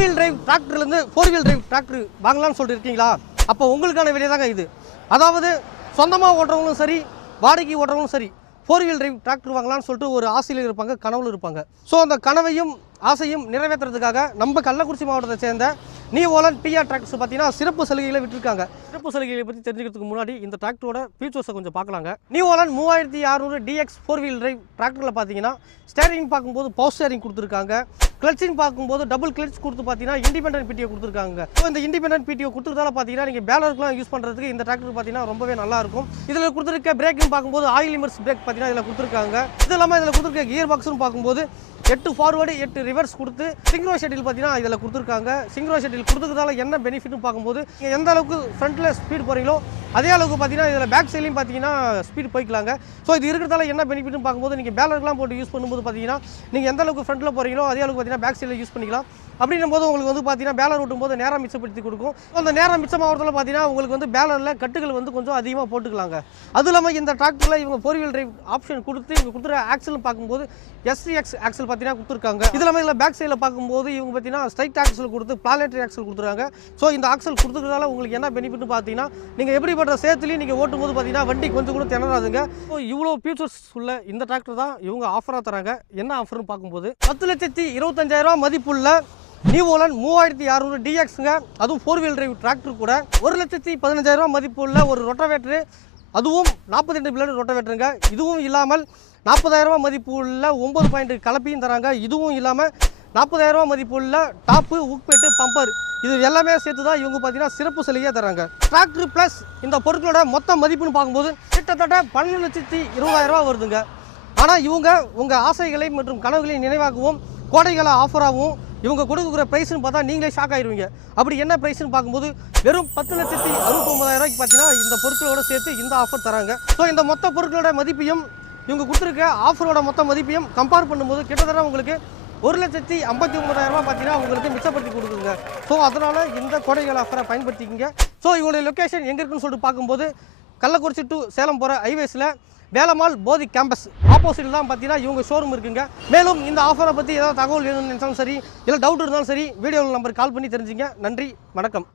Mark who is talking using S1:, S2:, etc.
S1: Wheel drive டிராக்டர்லேருந்து four wheel drive tractor வாங்கலாம்னு சொல்லிட்டு இருக்கீங்களா? அப்போ உங்களுக்கான விலை தாங்க இது. அதாவது சொந்தமாக ஓட்டுறவங்களும் சரி வாடகைக்கு ஓட்டுறவங்களும் சரி ஃபோர் வீல் டிரைவ் டிராக்டர் வாங்கலாம்னு சொல்லிட்டு ஒரு ஆசையில் இருப்பாங்க கனவுல இருப்பாங்க. ஸோ அந்த கனவையும் ஆசையும் நிறைவேற்றுறதுக்காக நம்ம கள்ளக்குறிச்சி மாவட்டத்தை சேர்ந்த நீ ஓலன் பிஆர் டிராக்டர்ஸ் பார்த்தீங்கன்னா சிறப்பு சலுகைகளை விட்டுருக்காங்க. சிறப்பு சலுகைகளை பற்றி தெரிஞ்சுக்கிறதுக்கு முன்னாடி இந்த டிராக்டரோட ஃபீச்சர்ஸை கொஞ்சம் பார்க்கலாங்க. நீ ஓலன் மூவாயிரத்தி அறுநூறு டிஎக்ஸ் ஃபோர் வீல் டிரைவ் டிராக்டரில் பார்த்தீங்கன்னா ஸ்டேரிங் பார்க்கும்போது பவர் ஸ்டேரிங் கொடுத்துருக்காங்க. கிளச்சிங் பார்க்கும்போது டபுள் கிளச் கொடுத்து பார்த்தீங்கன்னா இண்டிபெண்டன்ட் பிடிஓ கொடுத்துருக்காங்க. ஸோ இந்த இண்டிபெண்டன்ட் பிடிஓ கொடுத்துருந்தால பார்த்தீங்கன்னா நீங்கள் பேலருக்குலாம் யூஸ் பண்ணுறதுக்கு இந்த டிராக்டர் பார்த்தீங்கன்னா ரொம்பவே நல்லா இருக்கும். இதில் கொடுத்துருக்க பிரேக்கிங் பார்க்கும்போது ஆயில் இமர்ஸ் பிரேக் பார்த்தீங்கன்னா இதில் கொடுத்துருக்காங்க. இது இல்லாமல் இதில் கொடுத்துருக்க கியர் பாக்ஸ்னு பார்க்கும்போது எட்டு ஃபார்வர்டு எட்டு ரிவர்ஸ் கொடுத்து சிங்க்ரோ ஷெட்டில் பார்த்தீங்கன்னா இதில் கொடுத்துருக்காங்க. சிங்க்ரோ ஷெட்டில் கொடுத்துக்கிறதால என்ன பெனிஃபிட்னு பார்க்கும்போது நீங்கள் எந்த அளவுக்கு ஃப்ரண்ட்டில் ஸ்பீட் போகிறீங்களோ அதே அளவுக்கு பார்த்தீங்கன்னா இதில் பேக் சைட்லையும் பார்த்தீங்கன்னா ஸ்பீட் போய்க்கலாங்க. ஸோ இது இருக்கிறதால என்ன பெனிஃபிட்னு பார்க்கும்போது நீங்கள் பேலர்லாம் போட்டு யூஸ் பண்ணும்போது பார்த்தீங்கன்னா நீங்கள் எந்த அளவுக்கு ஃப்ரண்ட்டில் போகிறீங்களோ அதே அளவுக்கு பார்த்தீங்கன்னா பேக் சைடில் யூஸ் பண்ணிக்கலாம். அப்படின்னும் போது உங்களுக்கு வந்து பார்த்தீங்கன்னா பேலர் ஓட்டும் போது நேரம் மிச்சப்படுத்தி கொடுக்கும். அந்த நேரம் மிச்சமாகிறதுல பார்த்தீங்கன்னா உங்களுக்கு வந்து பேலரில் கட்டுகள் வந்து கொஞ்சம் அதிகமாக போட்டுக்கலாங்க. அதுவும் இல்லாமல் இந்த டிராக்டரில் இவங்க ஃபோர் வீல் டிரைவ் ஆப்ஷன் கொடுத்து இவங்க கொடுத்துற ஆக்சல் பார்க்கும்போது எஸ்சிஎக்ஸ் ஆக்சல் பார்த்தீங்கன்னா கொடுத்துருக்காங்க. இது இல்லாமல் இதில் பேக் சைடில் பார்க்கும்போது இவங்க பார்த்தீங்கன்னா ஸ்ட்ரைட் ஆக்சல் கொடுத்து பிளானட்டரி ஆக்சல் கொடுத்துருக்காங்க. ஸோ இந்த ஆக்சல் கொடுத்துக்கிறதால உங்களுக்கு என்ன பெனிஃபிட்னு பார்த்தீங்கன்னா நீங்கள் எப்படிப்பட்ட சேத்துலையும் நீங்கள் ஓட்டும் போது பார்த்தீங்கன்னா வண்டி கொஞ்சம் கூட திணறாதுங்க. ஸோ இவ்வளோ ஃபியூச்சர்ஸ் உள்ள இந்த டிராக்டர் தான் இவங்க ஆஃபராக தராங்க. என்ன ஆஃபர்னு பார்க்கும்போது பத்து லட்சத்தி இருபத்தஞ்சாயிரம் மதிப்புள்ள நியூவோலன் மூவாயிரத்தி அறுநூறு டிஎக்ஸுங்க அதுவும் ஃபோர் வீல் டிரைவ் டிராக்டர் கூட. ஒரு லட்சத்தி பதினஞ்சாயிரம் மதிப்பு மதிப்புள்ள ஒரு ரொட்டவேட்டரு அதுவும் நாற்பத்தி ரெண்டு பிளேடு ரொட்டவேட்டருங்க இதுவும் இல்லாமல் நாற்பதாயிரரூபா மதிப்பு உள்ள ஒம்பது பாயிண்ட் கலப்பையும் தராங்க. இதுவும் இல்லாமல் நாற்பதாயிரரூபா மதிப்பு உள்ள டாப்பு உக்பேட்டு பம்பர் இது எல்லாமே சேர்த்து தான் இவங்க பார்த்தீங்கன்னா சிறப்பு சலுகையாக தராங்க. டிராக்டர் ப்ளஸ் இந்த பொருட்களோட மொத்த மதிப்புன்னு பார்க்கும்போது கிட்டத்தட்ட பன்னெண்டு லட்சத்தி இருபதாயிரரூபா வருதுங்க. ஆனால் இவங்க உங்கள் ஆசைகளை மற்றும் கனவுகளை நினைவாகவும் கோடைகளை ஆஃபராகவும் இவங்க கொடுக்குற ப்ரைஸ்னு பார்த்தா நீங்களே ஷாக் ஆயிடுவீங்க அப்படி என்ன ப்ரைஸ்னு பார்க்கும்போது வெறும் பத்து லட்சத்தி அறுபத்தொம்பதாயிரம் ரூபாய்க்கு பார்த்தீங்கன்னா இந்த பொருட்களோட சேர்த்து இந்த ஆஃபர் தராங்க. ஸோ இந்த மொத்த பொருட்களோட மதிப்பையும் இவங்க கொடுத்துருக்க ஆஃபரோட மொத்த மதிப்பையும் கம்பேர் பண்ணும்போது கிட்டத்தட்ட உங்களுக்கு ஒரு லட்சத்தி ஐம்பத்தி ஒன்பதாயிரரூபா பார்த்தீங்கன்னா உங்களுக்கு மிச்சப்படுத்தி கொடுக்குங்க ஸோ அதனால் இந்த கோடைகால ஆஃபரை பயன்படுத்திக்கிங்க. ஸோ இவங்களுடைய லொக்கேஷன் எங்கே இருக்குன்னு சொல்லிட்டு பார்க்கும்போது கள்ளக்குறிச்சி டு சேலம் போகிற ஹைவேஸில் வேலமால் போதி கேம்பஸ் ஆப்போசிட்டில் தான் பார்த்தீங்கன்னா இவங்க ஷோரூம் இருக்குங்க. மேலும் இந்த ஆஃபரை பற்றி ஏதாவது தகவல் வேணும்னு நினைச்சாலும் சரி இல்லை டவுட் இருந்தாலும் சரி வீடியோ நம்பர் கால் பண்ணி தெரிஞ்சுங்க. நன்றி வணக்கம்.